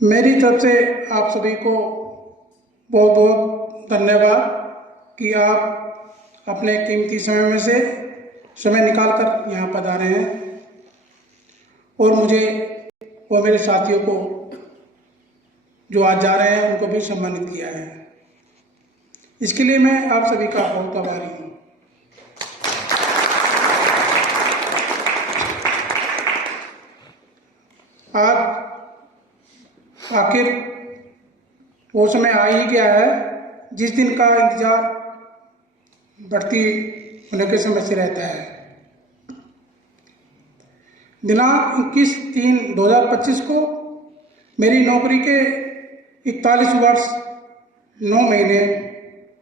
मेरी तरफ से आप सभी को बहुत बहुत धन्यवाद कि आप अपने कीमती समय में से समय निकाल कर यहाँ पधारे हैं और मुझे और मेरे साथियों को जो आज जा रहे हैं उनको भी सम्मानित किया है। इसके लिए मैं आप सभी का बहुत आभारी हूँ। आज आखिर वो समय आ ही गया है जिस दिन का इंतजार बढ़ती होने के समय से रहता है। दिनांक 21/3/2025 को मेरी नौकरी के 41 वर्ष 9 महीने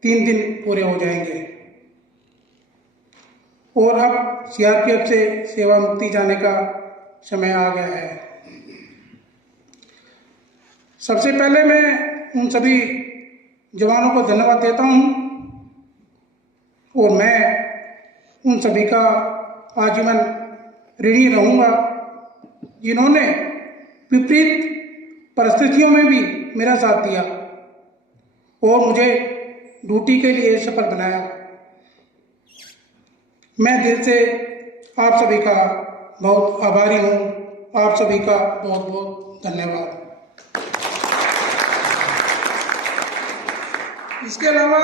3 दिन पूरे हो जाएंगे और अब सीआरपीएफ से सेवा मुक्ति जाने का समय आ गया है। सबसे पहले मैं उन सभी जवानों को धन्यवाद देता हूं और मैं उन सभी का आजीवन ऋणी रहूंगा जिन्होंने विपरीत परिस्थितियों में भी मेरा साथ दिया और मुझे ड्यूटी के लिए सफल बनाया। मैं दिल से आप सभी का बहुत आभारी हूं। आप सभी का बहुत बहुत धन्यवाद। इसके अलावा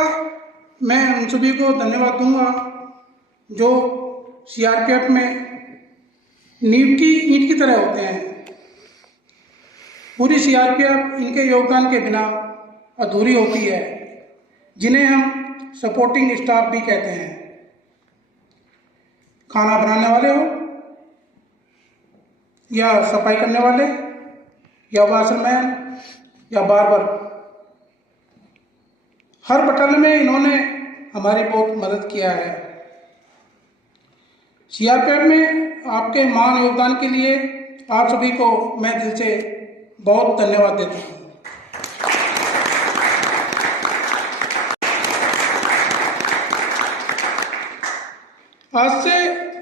मैं उन सभी को धन्यवाद दूंगा जो सीआरपीएफ में नींव की ईंट की तरह होते हैं। पूरी सीआरपीएफ इनके योगदान के बिना अधूरी होती है, जिन्हें हम सपोर्टिंग स्टाफ भी कहते हैं। खाना बनाने वाले हो या सफाई करने वाले या वॉशरमैन या बार्बर, हर बटालियन में इन्होंने हमारी बहुत मदद किया है। सीआरपीएफ में आपके महान योगदान के लिए आप सभी को मैं दिल से बहुत धन्यवाद देता हूँ। आज से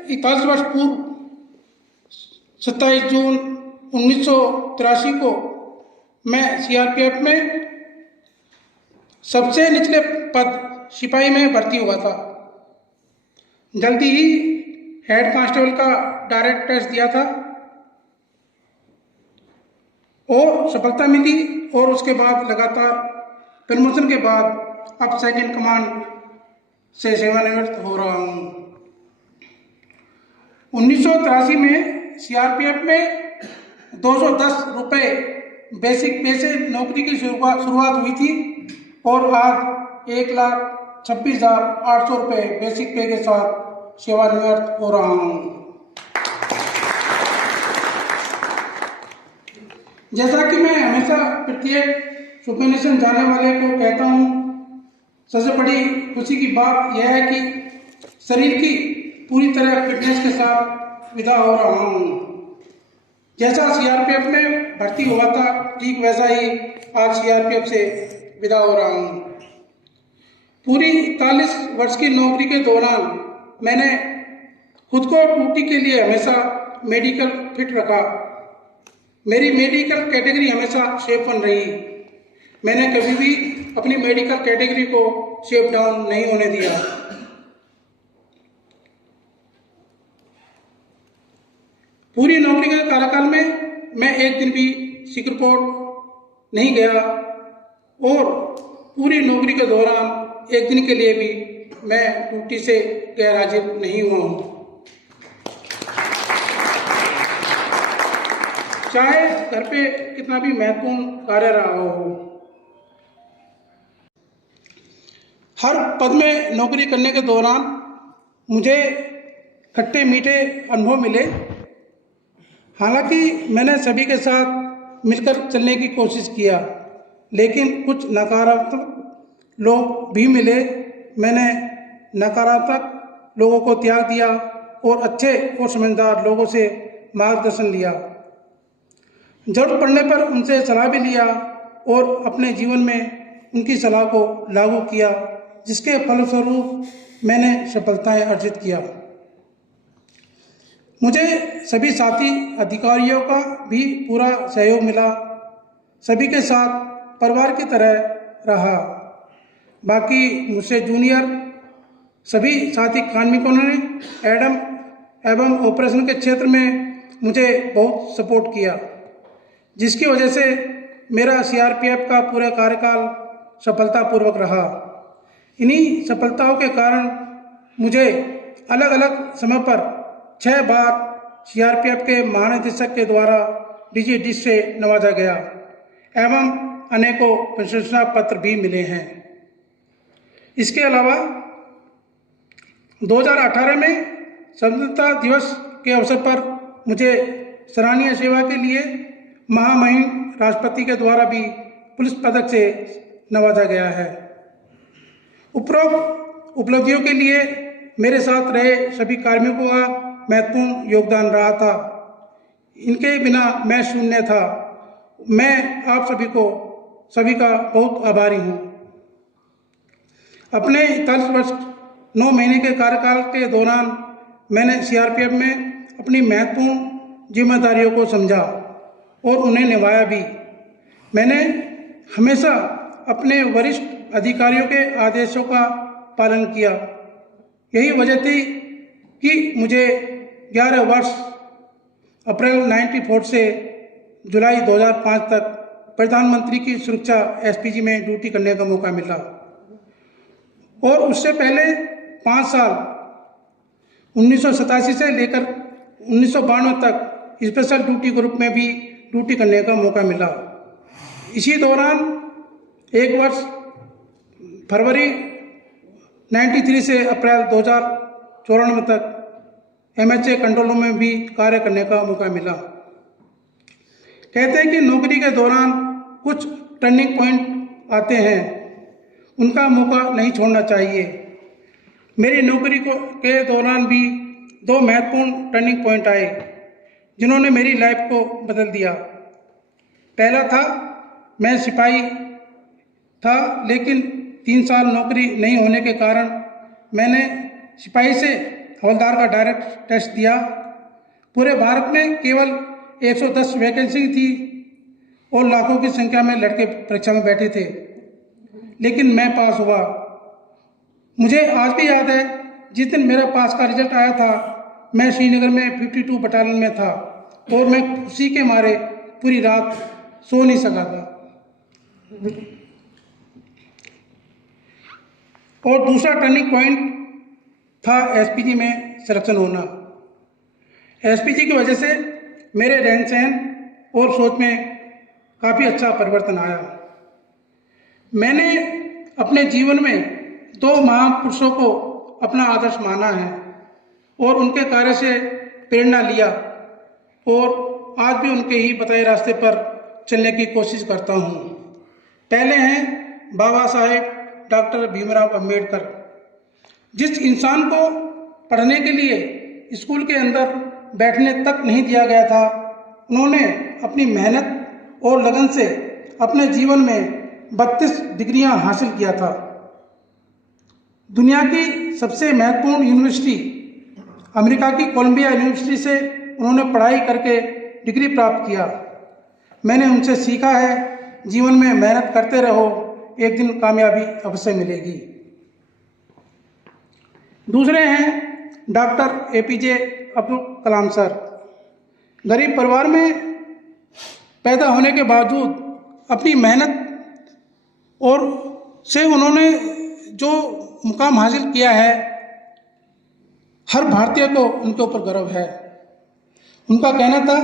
41 वर्ष पूर्व 27 जून 1983 को मैं सीआरपीएफ में सबसे निचले पद सिपाही में भर्ती हुआ था। जल्दी ही हेड कांस्टेबल का डायरेक्ट टेस्ट दिया था और सफलता मिली और उसके बाद लगातार प्रमोशन के बाद अब सेकंड कमांड से सेवानिवृत्त हो रहा हूँ। 1983 में सीआरपीएफ में 210 रुपये बेसिक पे से नौकरी की शुरुआत हुई थी और आज 1,26,800 रुपये बेसिक पे के साथ सेवानिवृत्त हो रहा हूँ। जैसा कि मैं हमेशा प्रत्येक सुपरनेशन जाने वाले को कहता हूँ, सबसे बड़ी खुशी की बात यह है कि शरीर की पूरी तरह फिटनेस के साथ विदा हो रहा हूँ। जैसा सीआरपीएफ में भर्ती हुआ था ठीक वैसा ही आज सीआरपीएफ से विदा हो रहा हूँ। पूरी 41 वर्ष की नौकरी के दौरान मैंने खुद को ड्यूटी के लिए हमेशा मेडिकल फिट रखा। मेरी मेडिकल कैटेगरी हमेशा सेफ वन रही। मैंने कभी भी अपनी मेडिकल कैटेगरी को सेफ डाउन नहीं होने दिया। पूरी नौकरी के कार्यकाल में मैं एक दिन भी सिक रिपोर्ट नहीं गया और पूरी नौकरी के दौरान एक दिन के लिए भी मैं ड्यूटी से गैर हाजिर नहीं हुआ हूँ। चाहे घर पे कितना भी महत्वपूर्ण कार्य रहा हो। हर पद में नौकरी करने के दौरान मुझे खट्टे मीठे अनुभव मिले। हालांकि मैंने सभी के साथ मिलकर चलने की कोशिश किया, लेकिन कुछ नकारात्मक लोग भी मिले। मैंने नकारात्मक लोगों को त्याग दिया और अच्छे और समझदार लोगों से मार्गदर्शन लिया। जरूरत पड़ने पर उनसे सलाह भी लिया और अपने जीवन में उनकी सलाह को लागू किया, जिसके फलस्वरूप मैंने सफलताएं अर्जित किया। मुझे सभी साथी अधिकारियों का भी पूरा सहयोग मिला। सभी के साथ परिवार की तरह रहा। बाकी मुझसे जूनियर सभी साथी कार्मिकों ने एडम एवं ऑपरेशन के क्षेत्र में मुझे बहुत सपोर्ट किया, जिसकी वजह से मेरा सीआरपीएफ का पूरा कार्यकाल सफलतापूर्वक रहा। इन्हीं सफलताओं के कारण मुझे अलग अलग समय पर 6 बार सीआरपीएफ के महानिदेशक के द्वारा डीजी डिश से नवाजा गया एवं अनेकों प्रशंसा पत्र भी मिले हैं। इसके अलावा 2018 में स्वतंत्रता दिवस के अवसर पर मुझे सराहनीय सेवा के लिए महामहिम राष्ट्रपति के द्वारा भी पुलिस पदक से नवाजा गया है। उपरोक्त उपलब्धियों के लिए मेरे साथ रहे सभी कार्मिकों का महत्वपूर्ण योगदान रहा था। इनके बिना मैं शून्य था। मैं आप सभी का बहुत आभारी हूँ। अपने 41 वर्ष 9 महीने के कार्यकाल के दौरान मैंने सीआरपीएफ में अपनी महत्वपूर्ण जिम्मेदारियों को समझा और उन्हें निभाया भी। मैंने हमेशा अपने वरिष्ठ अधिकारियों के आदेशों का पालन किया। यही वजह थी कि मुझे 11 वर्ष अप्रैल 1994 से जुलाई 2005 तक प्रधानमंत्री की सुरक्षा एसपीजी में ड्यूटी करने का मौका मिला और उससे पहले 5 साल 1987 से लेकर 1992 तक स्पेशल ड्यूटी ग्रुप में भी ड्यूटी करने का मौका मिला। इसी दौरान 1 वर्ष फरवरी 93 से अप्रैल 2094 तक एमएचए कंट्रोल रूम में भी कार्य करने का मौका मिला। कहते हैं कि नौकरी के दौरान कुछ टर्निंग पॉइंट आते हैं, उनका मौका नहीं छोड़ना चाहिए। मेरी नौकरी के दौरान भी 2 महत्वपूर्ण टर्निंग पॉइंट आए जिन्होंने मेरी लाइफ को बदल दिया। पहला था, मैं सिपाही था लेकिन 3 साल नौकरी नहीं होने के कारण मैंने सिपाही से हवलदार का डायरेक्ट टेस्ट दिया। पूरे भारत में केवल 110 वैकेंसी थी और लाखों की संख्या में लड़के परीक्षा में बैठे थे, लेकिन मैं पास हुआ। मुझे आज भी याद है, जिस दिन मेरा पास का रिजल्ट आया था, मैं श्रीनगर में 52 बटालियन में था और मैं खुशी के मारे पूरी रात सो नहीं सका था। और दूसरा टर्निंग पॉइंट था एसपीजी में सिलेक्शन होना। एसपीजी की वजह से मेरे रहन सहन और सोच में काफ़ी अच्छा परिवर्तन आया। मैंने अपने जीवन में 2 महापुरुषों को अपना आदर्श माना है और उनके कार्य से प्रेरणा लिया और आज भी उनके ही बताए रास्ते पर चलने की कोशिश करता हूँ। पहले हैं बाबा साहेब डॉक्टर भीमराव अंबेडकर। जिस इंसान को पढ़ने के लिए स्कूल के अंदर बैठने तक नहीं दिया गया था, उन्होंने अपनी मेहनत और लगन से अपने जीवन में 32 डिग्रियां हासिल किया था। दुनिया की सबसे महत्वपूर्ण यूनिवर्सिटी अमेरिका की कोलंबिया यूनिवर्सिटी से उन्होंने पढ़ाई करके डिग्री प्राप्त किया। मैंने उनसे सीखा है, जीवन में मेहनत करते रहो, एक दिन कामयाबी अवश्य मिलेगी। दूसरे हैं doctor APJ Abdul Kalam sir. गरीब परिवार में पैदा होने के बावजूद अपनी मेहनत और से उन्होंने जो मुकाम हासिल किया है, हर भारतीय को उनके ऊपर गर्व है। उनका कहना था,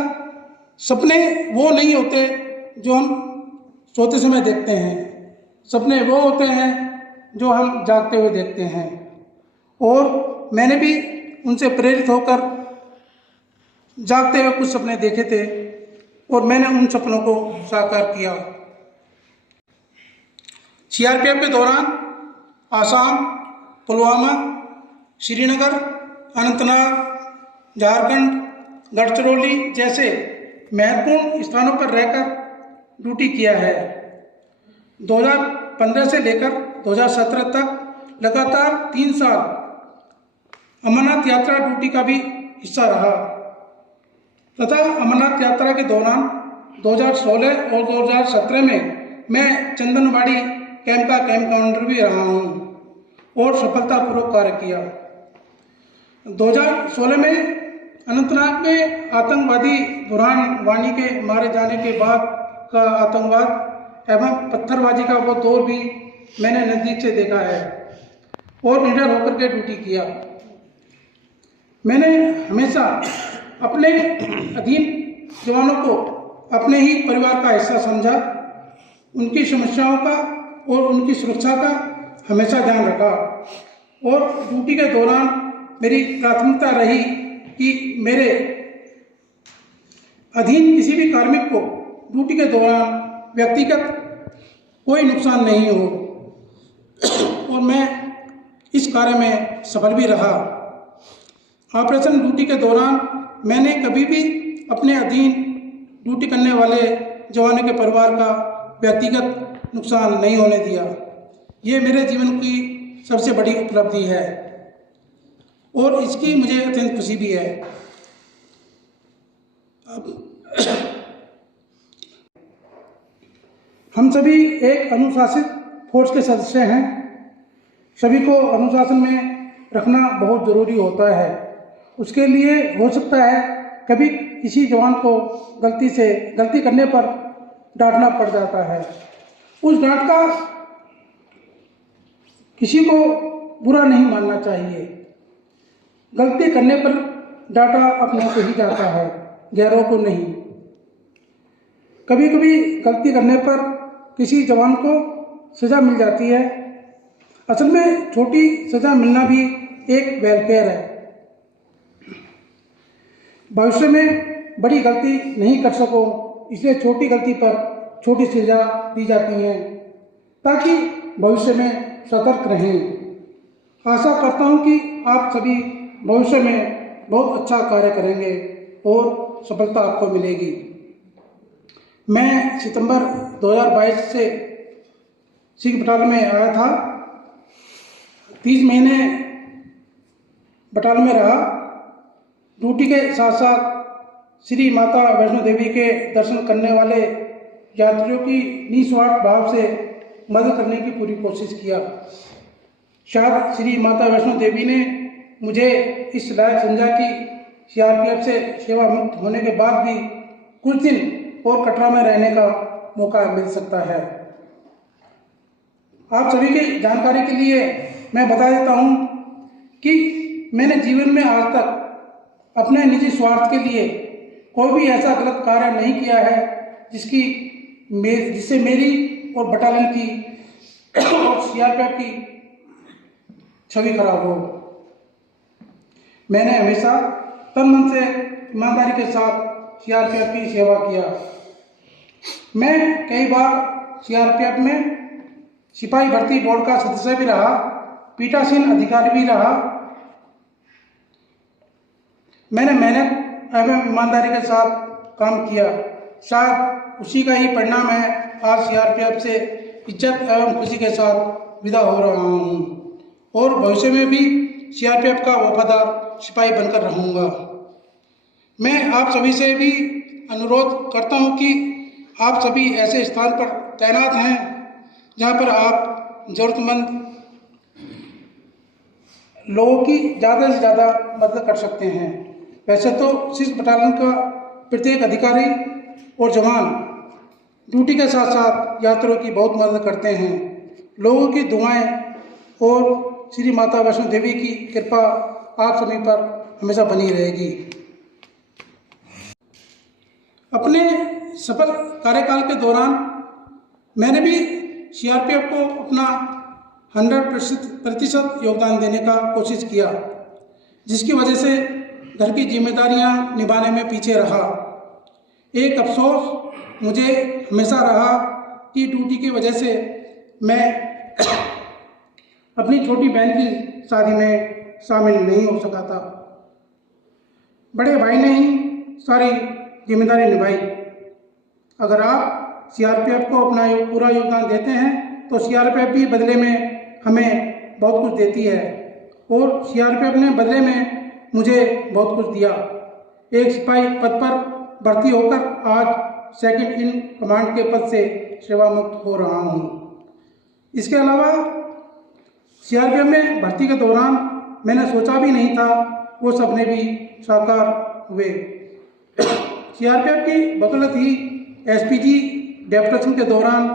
सपने वो नहीं होते जो हम सोते समय देखते हैं, सपने वो होते हैं जो हम जागते हुए देखते हैं। और मैंने भी उनसे प्रेरित होकर जागते हुए कुछ सपने देखे थे और मैंने उन सपनों को साकार किया। सीआरपीएफ के दौरान आसाम, पुलवामा, श्रीनगर, अनंतनाग, झारखंड, गढ़चिरौली जैसे महत्वपूर्ण स्थानों पर रहकर ड्यूटी किया है। 2015 से लेकर 2017 तक लगातार 3 साल अमरनाथ यात्रा ड्यूटी का भी हिस्सा रहा तथा अमरनाथ यात्रा के दौरान 2016 और 2017 में मैं चंदनवाड़ी कैंप का कैंप कमांडर भी रहा हूँ और सफलतापूर्वक कार्य किया। 2016 में अनंतनाग में आतंकवादी बुरहान वानी के मारे जाने के बाद का आतंकवाद एवं पत्थरबाजी का वो दौर भी मैंने नज़दीक से देखा है और निडर होकर के ड्यूटी किया। मैंने हमेशा अपने अधीन जवानों को अपने ही परिवार का हिस्सा समझा, उनकी समस्याओं का और उनकी सुरक्षा का हमेशा ध्यान रखा और ड्यूटी के दौरान मेरी प्राथमिकता रही कि मेरे अधीन किसी भी कार्मिक को ड्यूटी के दौरान व्यक्तिगत कोई नुकसान नहीं हो और मैं इस कार्य में सफल भी रहा। ऑपरेशन ड्यूटी के दौरान मैंने कभी भी अपने अधीन ड्यूटी करने वाले जवानों के परिवार का व्यक्तिगत नुकसान नहीं होने दिया। ये मेरे जीवन की सबसे बड़ी उपलब्धि है और इसकी मुझे अत्यंत खुशी भी है। हम सभी एक अनुशासित फोर्स के सदस्य हैं। सभी को अनुशासन में रखना बहुत ज़रूरी होता है। उसके लिए हो सकता है कभी किसी जवान को गलती करने पर डांटना पड़ जाता है। उस डांट का किसी को बुरा नहीं मानना चाहिए। गलती करने पर डांटा अपने को ही जाता है, गैरों को नहीं। कभी कभी गलती करने पर किसी जवान को सज़ा मिल जाती है। असल में छोटी सज़ा मिलना भी एक वेलफेयर है। भविष्य में बड़ी गलती नहीं कर सको, इसलिए छोटी गलती पर छोटी सज़ा दी जाती है ताकि भविष्य में सतर्क रहें। आशा करता हूं कि आप सभी भविष्य में बहुत अच्छा कार्य करेंगे और सफलता आपको मिलेगी। मैं सितंबर 2022 से सिख बटालियन में आया था। 30 महीने बटालियन में रहा। ड्यूटी के साथ साथ श्री माता वैष्णो देवी के दर्शन करने वाले यात्रियों की निस्वार्थ भाव से मदद करने की पूरी कोशिश किया। शायद श्री माता वैष्णो देवी ने मुझे इस लायक समझा कि सीआरपीएफ से सेवा मुक्त होने के बाद भी कुछ दिन और कटरा में रहने का मौका मिल सकता है। आप सभी की जानकारी के लिए मैं बता देता हूं कि मैंने जीवन में आज तक अपने निजी स्वार्थ के लिए कोई भी ऐसा गलत कार्य नहीं किया है जिससे मेरी और बटालियन की और सीआरपीएफ की छवि खराब हो। मैंने हमेशा तन मन से ईमानदारी के साथ सीआरपीएफ की सेवा किया। मैं कई बार सीआरपीएफ में सिपाही भर्ती बोर्ड का सदस्य भी रहा, पीठासीन अधिकारी भी रहा। मैंने मेहनत एवं ईमानदारी के साथ काम किया। शायद उसी का ही परिणाम है आज सीआरपीएफ से इज्जत एवं खुशी के साथ विदा हो रहा हूँ और भविष्य में भी सीआरपीएफ का वफादार सिपाही बनकर रहूँगा। मैं आप सभी से भी अनुरोध करता हूँ कि आप सभी ऐसे स्थान पर तैनात हैं जहाँ पर आप ज़रूरतमंद लोगों की ज़्यादा से ज़्यादा मदद कर सकते हैं। वैसे तो सिख बटालियन का प्रत्येक अधिकारी और जवान ड्यूटी के साथ साथ यात्रियों की बहुत मदद करते हैं। लोगों की दुआएं और श्री माता वैष्णो देवी की कृपा आप सभी पर हमेशा बनी रहेगी। अपने सफल कार्यकाल के दौरान मैंने भी सीआरपीएफ को अपना 100% योगदान देने का कोशिश किया, जिसकी वजह से घर की जिम्मेदारियां निभाने में पीछे रहा। एक अफसोस मुझे हमेशा रहा कि ड्यूटी की वजह से मैं अपनी छोटी बहन की शादी में शामिल नहीं हो सका था। बड़े भाई ने ही सारी जिम्मेदारी निभाई। अगर आप सीआरपीएफ को अपना पूरा योगदान देते हैं तो सीआरपीएफ भी बदले में हमें बहुत कुछ देती है और सीआरपीएफ ने बदले में मुझे बहुत कुछ दिया। एक सिपाही पद पर भर्ती होकर आज सेकंड इन कमांड के पद से सेवा मुक्त हो रहा हूँ। इसके अलावा सीआरपीएफ में भर्ती के दौरान मैंने सोचा भी नहीं था, वो सपने भी साकार हुए। सीआरपीएफ की बदौलत ही एसपीजी डेपुटेशन के दौरान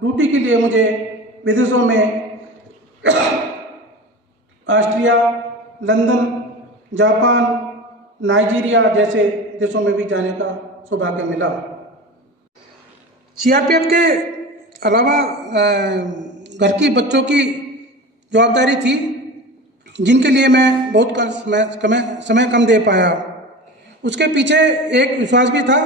ड्यूटी के लिए मुझे विदेशों में ऑस्ट्रिया, लंदन, जापान, नाइजीरिया जैसे देशों में भी जाने का सौभाग्य मिला। सीआरपीएफ के अलावा घर की बच्चों की जवाबदारी थी, जिनके लिए मैं बहुत समय कम दे पाया। उसके पीछे एक विश्वास भी था,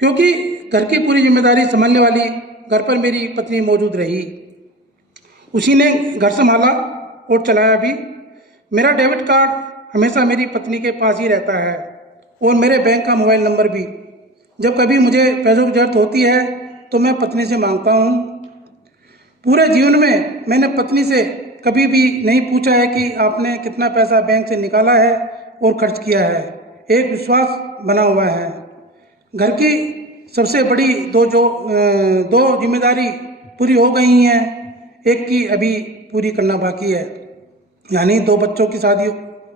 क्योंकि घर की पूरी जिम्मेदारी संभालने वाली घर पर मेरी पत्नी मौजूद रही। उसी ने घर संभाला और चलाया भी। मेरा डेबिट कार्ड हमेशा मेरी पत्नी के पास ही रहता है और मेरे बैंक का मोबाइल नंबर भी। जब कभी मुझे पैसों की जरूरत होती है तो मैं पत्नी से मांगता हूँ। पूरे जीवन में मैंने पत्नी से कभी भी नहीं पूछा है कि आपने कितना पैसा बैंक से निकाला है और खर्च किया है। एक विश्वास बना हुआ है। घर की सबसे बड़ी दो जिम्मेदारी पूरी हो गई हैं, एक की अभी पूरी करना बाकी है। यानी 2 बच्चों की शादी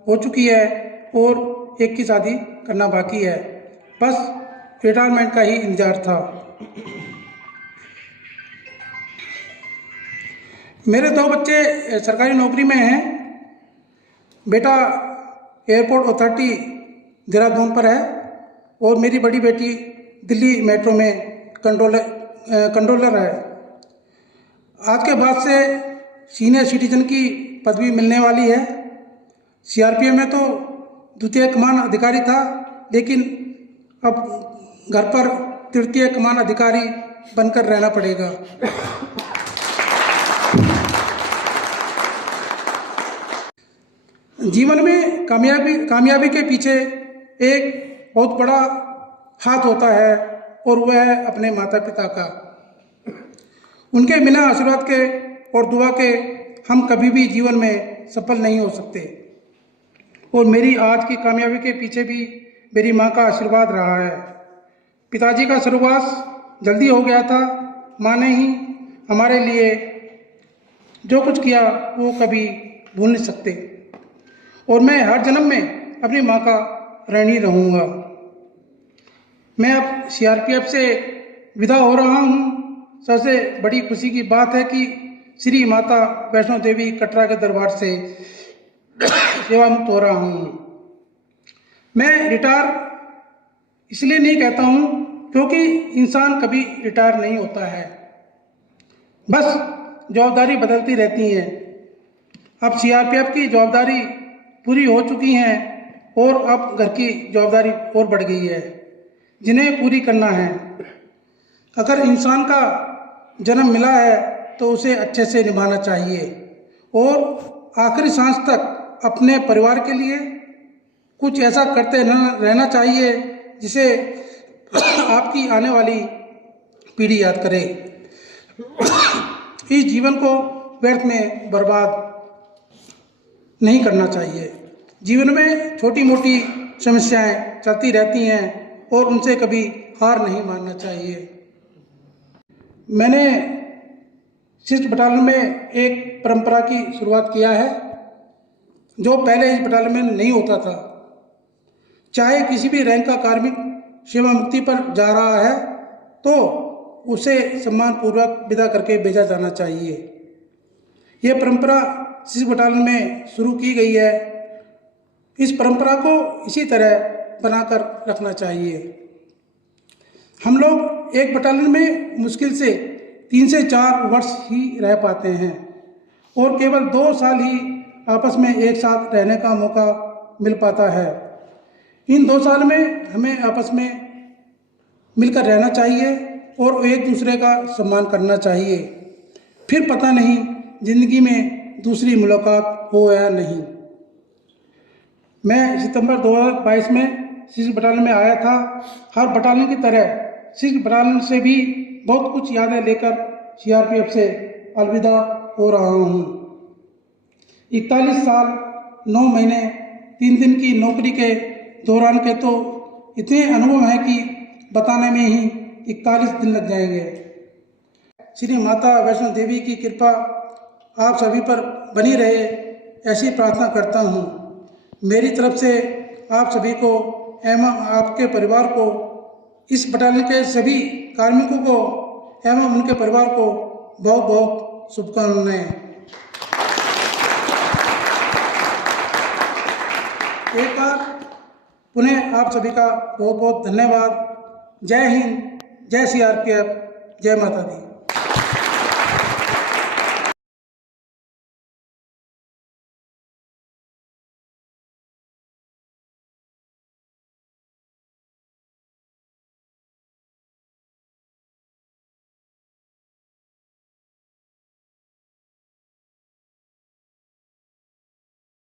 हो चुकी है और एक की शादी करना बाकी है। बस रिटायरमेंट का ही इंतजार था। मेरे 2 बच्चे सरकारी नौकरी में हैं। बेटा एयरपोर्ट अथॉरिटी देहरादून पर है और मेरी बड़ी बेटी दिल्ली मेट्रो में कंट्रोलर है। आज के बाद से सीनियर सिटीजन की पदवी मिलने वाली है। सीआरपीएफ में तो द्वितीय कमान अधिकारी था, लेकिन अब घर पर तृतीय कमान अधिकारी बनकर रहना पड़ेगा। जीवन में कामयाबी के पीछे एक बहुत बड़ा हाथ होता है और वह है अपने माता पिता का। उनके बिना आशीर्वाद के और दुआ के हम कभी भी जीवन में सफल नहीं हो सकते। और मेरी आज की कामयाबी के पीछे भी मेरी माँ का आशीर्वाद रहा है। पिताजी का स्वर्गवास जल्दी हो गया था। माँ ने ही हमारे लिए जो कुछ किया वो कभी भूल नहीं सकते और मैं हर जन्म में अपनी माँ का ऋणी रहूँगा। मैं अब सीआरपीएफ से विदा हो रहा हूँ। सबसे बड़ी खुशी की बात है कि श्री माता वैष्णो देवी कटरा के दरबार से सेवा मुक्त हो रहा हूँ। मैं रिटायर इसलिए नहीं कहता हूँ क्योंकि इंसान कभी रिटायर नहीं होता है, बस जवाबदारी बदलती रहती है। अब सीआरपीएफ की जवाबदारी पूरी हो चुकी हैं और अब घर की जवाबदारी और बढ़ गई है, जिन्हें पूरी करना है। अगर इंसान का जन्म मिला है तो उसे अच्छे से निभाना चाहिए और आखिरी सांस तक अपने परिवार के लिए कुछ ऐसा करते रहना चाहिए जिसे आपकी आने वाली पीढ़ी याद करे। इस जीवन को व्यर्थ में बर्बाद नहीं करना चाहिए। जीवन में छोटी मोटी समस्याएं चलती रहती हैं और उनसे कभी हार नहीं मानना चाहिए। मैंने सिस्ट बटालियन में एक परंपरा की शुरुआत किया है जो पहले इस बटालियन में नहीं होता था। चाहे किसी भी रैंक का कार्मिक सेवा मुक्ति पर जा रहा है तो उसे सम्मानपूर्वक विदा करके भेजा जाना चाहिए। यह परंपरा सिस्ट बटालियन में शुरू की गई है। इस परंपरा को इसी तरह बनाकर रखना चाहिए। हम लोग एक बटालियन में मुश्किल से 3 से 4 वर्ष ही रह पाते हैं और केवल 2 साल ही आपस में एक साथ रहने का मौका मिल पाता है। इन 2 साल में हमें आपस में मिलकर रहना चाहिए और एक दूसरे का सम्मान करना चाहिए। फिर पता नहीं जिंदगी में दूसरी मुलाकात हो या नहीं। मैं सितंबर 2022 में सिस्ट बटालियन में आया था। हर बटालियन की तरह सिस्ट बटालियन से भी बहुत कुछ यादें लेकर सीआरपीएफ से अलविदा हो रहा हूँ। 41 साल 9 महीने 3 दिन की नौकरी के दौरान के तो इतने अनुभव हैं कि बताने में ही 41 दिन लग जाएंगे। श्री माता वैष्णो देवी की कृपा आप सभी पर बनी रहे, ऐसी प्रार्थना करता हूँ। मेरी तरफ से आप सभी को एवं आपके परिवार को, इस बटालियन के सभी कार्मिकों को एवं उनके परिवार को बहुत बहुत शुभकामनाएं। एक बार पुनः आप सभी का बहुत बहुत धन्यवाद। जय हिंद, जय CRPF, जय माता दी।